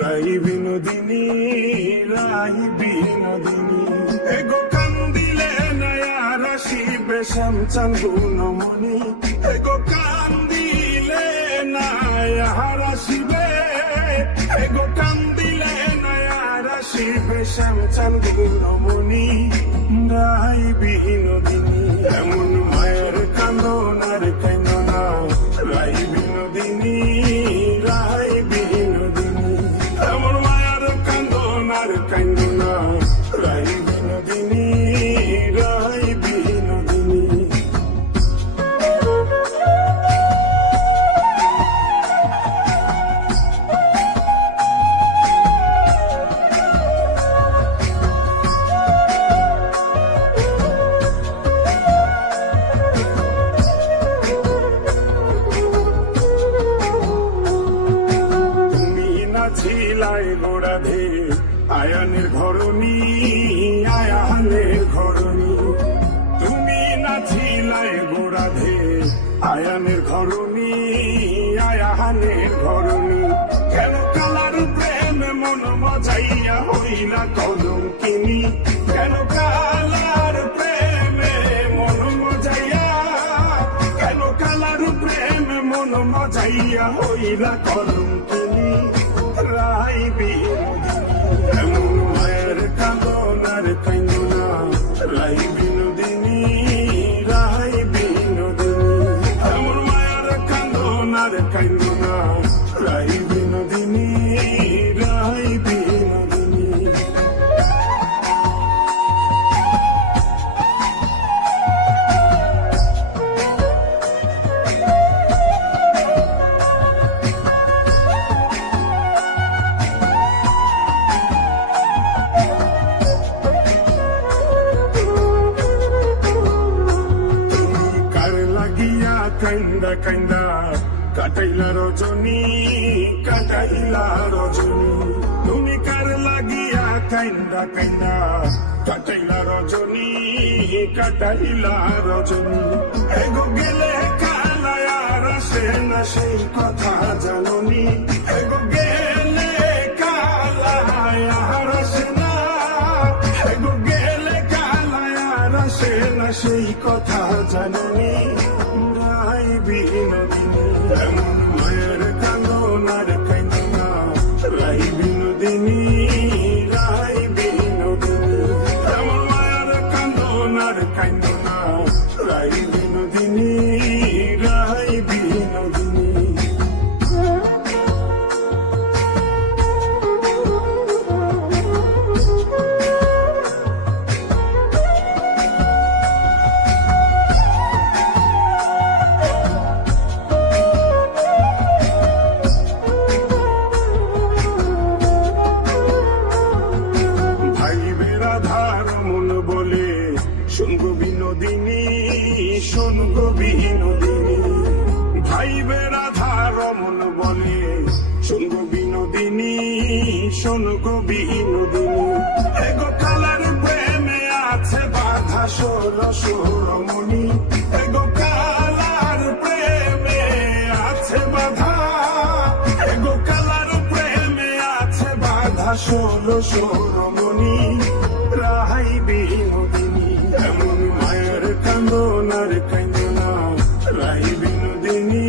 রাই বিনোদিনী, রাই বিনোদিনী। এগো কান্দিলে নয়ার আসিবে শ্যামচান গুণমণি, এগো কান্দিলে নয়ার আসিবে, এগো কান্দিলে নয়ার আসিবে শ্যামচান গুণমণি, রাই বিনোদিনী। এমন মায়ের কান্দন আর কান্দনা, রাই বিনোদিনী, রাই বিনোদিনী। এমন মায়ের কান্দন আর কান্দনা, রাই বিনোদিনী, রাই বিনোদিনী। ছিলাই গোড়াধে আয়ানের ঘরণী, আয়ানের ঘরণী। তুমি না ছিলাই গোড়াধে আয়ানের ঘরণী, আয়ানের ঘরণী। কেন কালার প্রেম মন মজাইয়া হইলা কলঙ্কিনী, কেন কালার প্রেমে মন মজাইয়া, কেন কালার প্রেম মন মজাইয়া হইলা কলঙ্কিনী, রাই বিনোদিনী। এমন মায়ের কান্দন আর কান্দনা, রাই বিনোদিনী, রাই বিনোদিনী। এমন মায়ের কান্দন আর কান্দনা, রাই বিনোদিনী, রাই বিনোদিনী। কান্দা কান্দা কাটাইলা রজনী, কাটাইলা রজনী। তুমি কার লাগিয়া কান্দা কান্দা কাটাইলা রজনী, কাটাইলা রজনী। এগো গেলে কালায়া আসে না সেই কথা জাননি, এগো গেলে কালায়া আসে না, এগো গেলে কালায়া আসে না সেই কথা জাননি, রাই বিনোদিনী। এমন মায়ের কান্দন আর কান্দনা, রাই বিনোদিনী, রাই বিনোদিনী। এমন মায়ের কান্দন আর কান্দনা, রাই বিনোদিনী, রাই বিনোদিনী। শুনগো বিনোদিনী, শুনগো বিনোদিনী। ভাই বেড়াধা রমন বলে শুনগো বিনোদিনী, শুনগো বিনোদিনী। এগো কালার প্রেমে আছে বাধা ষোড়শ রমণী, এগো কালার প্রেমে আছে বাধা, এগো কালার প্রেমে আছে বাধা ষোড়শ রমণী, রাই বিনোদিনী। এমন মায়ের কান্দন আর কান্দনা, রাই বিনোদিনী,